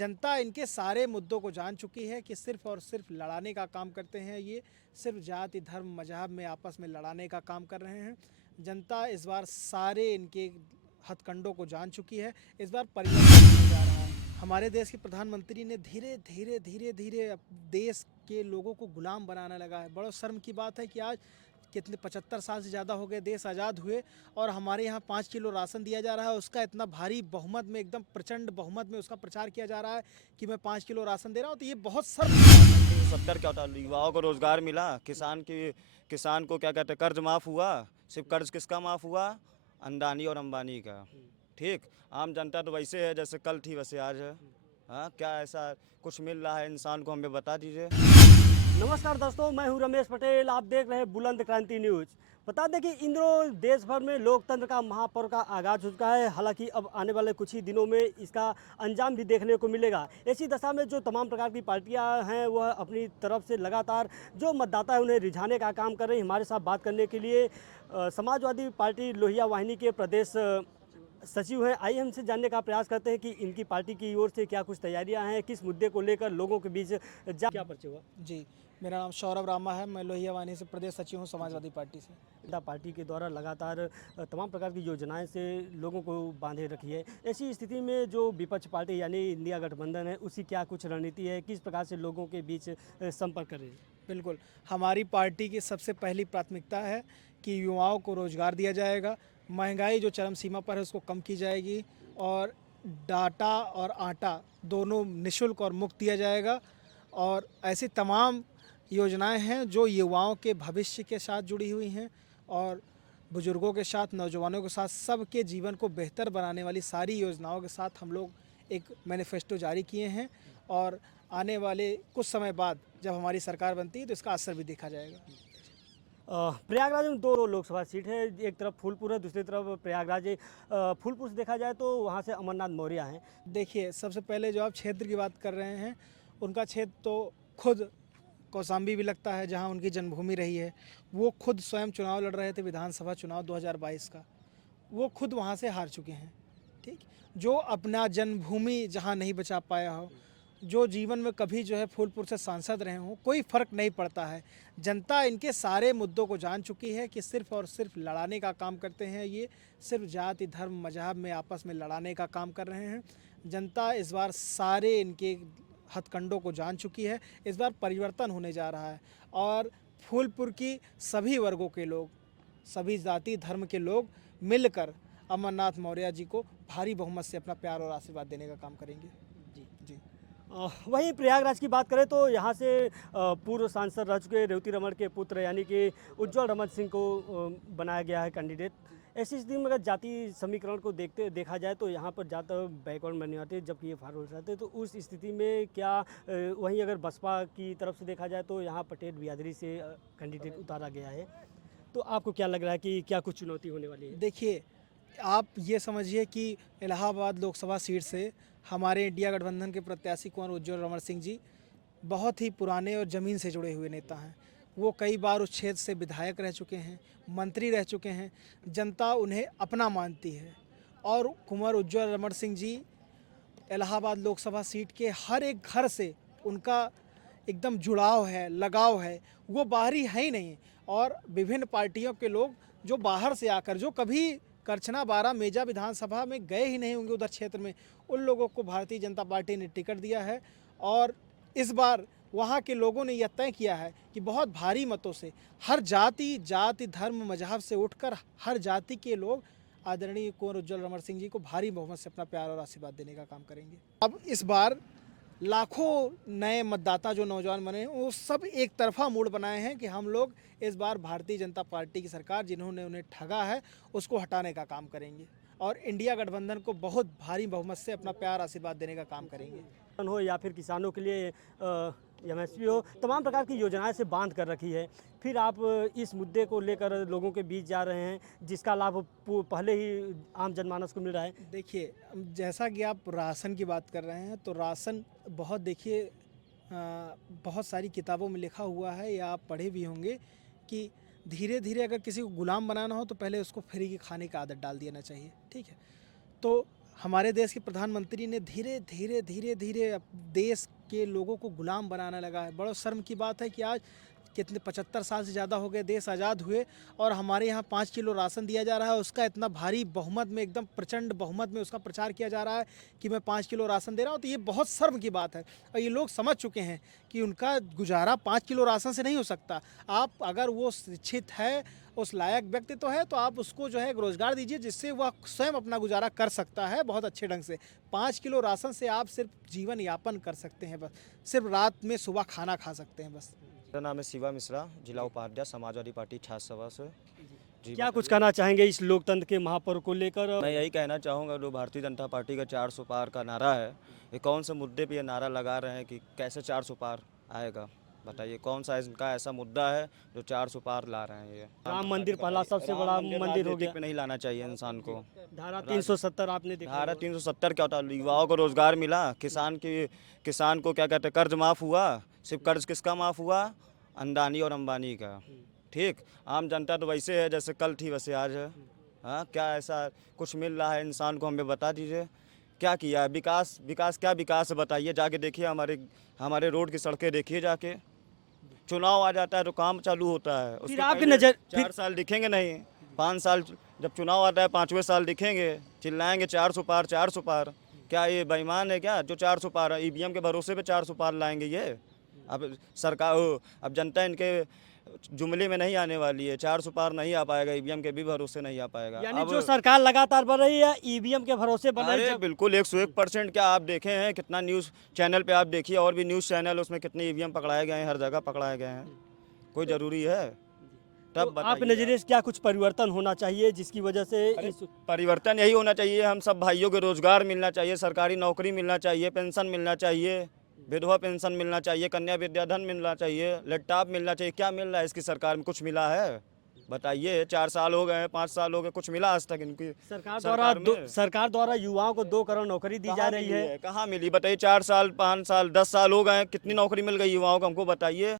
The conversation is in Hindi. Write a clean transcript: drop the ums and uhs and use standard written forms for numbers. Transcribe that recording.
जनता इनके सारे मुद्दों को जान चुकी है कि सिर्फ और सिर्फ लड़ाने का काम करते हैं। ये सिर्फ जाति धर्म मजहब में आपस में लड़ाने का काम कर रहे हैं। जनता इस बार सारे इनके हथकंडों को जान चुकी है। इस बार परिवर्तन होने जा रहा है। हमारे देश के प्रधानमंत्री ने धीरे धीरे धीरे धीरे देश के लोगों को गुलाम बनाने लगा है। बड़ा शर्म की बात है कि आज कितने 75 साल से ज़्यादा हो गए देश आज़ाद हुए और हमारे यहाँ 5 किलो राशन दिया जा रहा है। उसका इतना भारी बहुमत में, एकदम प्रचंड बहुमत में उसका प्रचार किया जा रहा है कि मैं 5 किलो राशन दे रहा हूँ। तो ये बहुत शर्म की बात है। 70 क्या होता है, युवाओं को रोजगार मिला, किसान को क्या कहते हैं कर्ज माफ हुआ। सिर्फ कर्ज किसका माफ हुआ? अंडानी और अंबानी का। ठीक, आम जनता तो वैसे है जैसे कल थी वैसे आज है। हाँ, क्या ऐसा कुछ मिल रहा है इंसान को, हमें बता दीजिए। नमस्कार दोस्तों, मैं हूं रमेश पटेल। आप देख रहे हैं बुलंद क्रांति न्यूज। बता दें कि इन दिनों देश भर में लोकतंत्र का महापर्व का आगाज हो चुका है। हालांकि अब आने वाले कुछ ही दिनों में इसका अंजाम भी देखने को मिलेगा। ऐसी दशा में जो तमाम प्रकार की पार्टियां हैं वह अपनी तरफ से लगातार जो मतदाता है उन्हें रिझाने का काम कर रही है। हमारे साथ बात करने के लिए समाजवादी पार्टी लोहिया वाहिनी के प्रदेश सचिव हैं। आइए हमसे जानने का प्रयास करते हैं कि इनकी पार्टी की ओर से क्या कुछ तैयारियां हैं, किस मुद्दे को लेकर लोगों के बीच क्या परिचय हुआ। जी, मेरा नाम सौरभ रामा है। मैं लोहिया वाहिनी से प्रदेश सचिव हूँ समाजवादी पार्टी से। जनता पार्टी के द्वारा लगातार तमाम प्रकार की योजनाएं से लोगों को बांधे रखी है। ऐसी स्थिति में जो विपक्ष पार्टी यानी इंडिया गठबंधन है उसकी क्या कुछ रणनीति है, किस प्रकार से लोगों के बीच संपर्क कर रही है। बिल्कुल, हमारी पार्टी की सबसे पहली प्राथमिकता है कि युवाओं को रोज़गार दिया जाएगा। महंगाई जो चरम सीमा पर है उसको कम की जाएगी और डाटा और आटा दोनों निःशुल्क और मुफ्त दिया जाएगा। और ऐसी तमाम योजनाएं हैं जो युवाओं के भविष्य के साथ जुड़ी हुई हैं और बुजुर्गों के साथ, नौजवानों के साथ, सबके जीवन को बेहतर बनाने वाली सारी योजनाओं के साथ हम लोग एक मैनिफेस्टो जारी किए हैं। और आने वाले कुछ समय बाद जब हमारी सरकार बनती है तो इसका असर भी देखा जाएगा। प्रयागराज में दो लोकसभा सीट है, एक तरफ फूलपुर है, दूसरी तरफ प्रयागराज है। फूलपुर से देखा जाए तो वहाँ से अमरनाथ मौर्य हैं। देखिए, सबसे पहले जो आप क्षेत्र की बात कर रहे हैं, उनका क्षेत्र तो खुद कौशाम्बी भी लगता है जहां उनकी जन्मभूमि रही है। वो खुद स्वयं चुनाव लड़ रहे थे, विधानसभा चुनाव 2022 का। वो खुद वहां से हार चुके हैं। ठीक, जो अपना जन्मभूमि जहां नहीं बचा पाया हो, जो जीवन में कभी जो है फूलपुर से सांसद रहे हों, कोई फ़र्क नहीं पड़ता है। जनता इनके सारे मुद्दों को जान चुकी है कि सिर्फ और सिर्फ लड़ाने का काम करते हैं। ये सिर्फ जाति धर्म मजहब में आपस में लड़ाने का काम कर रहे हैं। जनता इस बार सारे इनके हथकंडों को जान चुकी है। इस बार परिवर्तन होने जा रहा है और फूलपुर की सभी वर्गों के लोग, सभी जाति धर्म के लोग मिलकर अमरनाथ मौर्य जी को भारी बहुमत से अपना प्यार और आशीर्वाद देने का काम करेंगे। जी जी। वहीं प्रयागराज की बात करें तो यहाँ से पूर्व सांसद रह चुके रेवती रमन के पुत्र यानी कि उज्जवल रमन सिंह को बनाया गया है कैंडिडेट। ऐसी स्थिति में अगर जाति समीकरण को देखा जाए तो यहाँ पर ज़्यादा बैकवर्ड माइनॉरिटी है जबकि ये फॉरवर्ड रहते हैं। तो उस स्थिति में क्या वहीं अगर बसपा की तरफ से देखा जाए तो यहाँ पटेल बिरादरी से कैंडिडेट उतारा गया है। तो आपको क्या लग रहा है कि क्या कुछ चुनौती होने वाली है। देखिए, आप ये समझिए कि इलाहाबाद लोकसभा सीट से हमारे इंडिया गठबंधन के प्रत्याशी कुंवर उज्जवल रमन सिंह जी बहुत ही पुराने और ज़मीन से जुड़े हुए नेता हैं। वो कई बार उस क्षेत्र से विधायक रह चुके हैं, मंत्री रह चुके हैं। जनता उन्हें अपना मानती है और कुंवर उज्जवल रमन सिंह जी इलाहाबाद लोकसभा सीट के हर एक घर से उनका एकदम जुड़ाव है, लगाव है। वो बाहरी है ही नहीं। और विभिन्न पार्टियों के लोग जो बाहर से आकर, जो कभी करछना बारा मेजा विधानसभा में गए ही नहीं होंगे उधर क्षेत्र में, उन लोगों को भारतीय जनता पार्टी ने टिकट दिया है। और इस बार वहाँ के लोगों ने यह तय किया है कि बहुत भारी मतों से हर जाति धर्म मजहब से उठकर हर जाति के लोग आदरणीय कुंवर उज्जवल रमन सिंह जी को भारी बहुमत से अपना प्यार और आशीर्वाद देने का काम करेंगे। अब इस बार लाखों नए मतदाता जो नौजवान बने हैं वो सब एक तरफा मूड बनाए हैं कि हम लोग इस बार भारतीय जनता पार्टी की सरकार जिन्होंने उन्हें ठगा है उसको हटाने का काम करेंगे और इंडिया गठबंधन को बहुत भारी बहुमत से अपना प्यार आशीर्वाद देने का काम करेंगे। हो या फिर किसानों के लिए एमएसपी हो, तमाम प्रकार की योजनाएं से बांध कर रखी है। फिर आप इस मुद्दे को लेकर लोगों के बीच जा रहे हैं जिसका लाभ पहले ही आम जनमानस को मिल रहा है। देखिए, जैसा कि आप राशन की बात कर रहे हैं तो राशन बहुत, देखिए, बहुत सारी किताबों में लिखा हुआ है या आप पढ़े भी होंगे कि धीरे धीरे अगर किसी को गुलाम बनाना हो तो पहले उसको फ्री की खाने की आदत डाल देना चाहिए। ठीक है, तो हमारे देश के प्रधानमंत्री ने धीरे धीरे धीरे धीरे देश के लोगों को गुलाम बनाने लगा है। बड़ा शर्म की बात है कि आज कितने 75 साल से ज़्यादा हो गए देश आज़ाद हुए और हमारे यहाँ 5 किलो राशन दिया जा रहा है। उसका इतना भारी बहुमत में, एकदम प्रचंड बहुमत में उसका प्रचार किया जा रहा है कि मैं 5 किलो राशन दे रहा हूँ। तो ये बहुत शर्म की बात है और ये लोग समझ चुके हैं कि उनका गुजारा 5 किलो राशन से नहीं हो सकता। आप अगर वो शिक्षित है, उस लायक व्यक्ति तो है, तो आप उसको जो है एक रोज़गार दीजिए जिससे वह स्वयं अपना गुजारा कर सकता है बहुत अच्छे ढंग से। 5 किलो राशन से आप सिर्फ जीवन यापन कर सकते हैं, बस सिर्फ रात में सुबह खाना खा सकते हैं बस। मेरा नाम है शिवा मिश्रा, जिला उपाध्यक्ष समाजवादी पार्टी छात्र सभा से। जी क्या कुछ कहना चाहेंगे इस लोकतंत्र के महापर्व को लेकर? मैं यही कहना चाहूँगा, जो भारतीय जनता पार्टी का 400 पार का नारा है, ये कौन से मुद्दे पे ये नारा लगा रहे हैं कि कैसे 400 पार आएगा? बताइए कौन सा इनका ऐसा मुद्दा है जो 400 पार ला रहे हैं? ये राम मंदिर पहला सबसे बड़ा मंदिर हो राजनीतिक गया। पे नहीं लाना चाहिए इंसान को। धारा 370 आपने देखा धारा होगा। 370 क्या होता है? युवाओं को रोजगार मिला, किसान को क्या कहते हैं, कर्ज माफ़ हुआ। सिर्फ कर्ज किसका माफ़ हुआ? अंडानी और अंबानी का। ठीक, आम जनता तो वैसे है जैसे कल थी वैसे आज है। हाँ, क्या ऐसा कुछ मिल रहा है इंसान को? हमें बता दीजिए क्या किया है? विकास क्या विकास है बताइए? जाके देखिए, हमारे रोड की सड़कें देखिए जाके। चुनाव आ जाता है तो काम चालू होता है, उसके फिर आपकी पहले नज़र 4 साल दिखेंगे नहीं, 5 साल जब चुनाव आता है 5वें साल दिखेंगे, चिल्लाएंगे 400 पार 400 पार। क्या ये बेईमान है क्या जो 400 पार ईवीएम के भरोसे पे 400 पार लाएंगे ये? अब सरकार अब जनता इनके जुमले में नहीं आने वाली है। 400 पार नहीं आ पाएगा, ईवीएम के भी भरोसे नहीं आ पाएगा। यानी अब जो सरकार लगातार बढ़ रही है ईवीएम के भरोसे बढ़ रही अरे है। बिल्कुल 101%। क्या आप देखे हैं कितना न्यूज़ चैनल पे आप देखिए, और भी न्यूज़ चैनल, उसमें कितने ईवीएम पकड़ाए गए हैं, हर जगह पकड़ाए गए हैं। कोई ज़रूरी है? तो तब आप बताइए। नजरिए से क्या कुछ परिवर्तन होना चाहिए जिसकी वजह से इस परिवर्तन यही होना चाहिए, हम सब भाइयों को रोजगार मिलना चाहिए, सरकारी नौकरी मिलना चाहिए, पेंशन मिलना चाहिए, विधवा पेंशन मिलना चाहिए, कन्या विद्याधन मिलना चाहिए, लैपटॉप मिलना चाहिए। क्या मिल रहा है इसकी सरकार में? कुछ मिला है? बताइए। 4 साल हो गए, 5 साल हो गए, कुछ मिला आज तक इनकी सरकार द्वारा युवाओं को 2 करोड़ नौकरी दी जा रही है। कहाँ मिली बताइए? 4 साल 5 साल 10 साल हो गए, कितनी नौकरी मिल गई युवाओं को? हमको बताइए।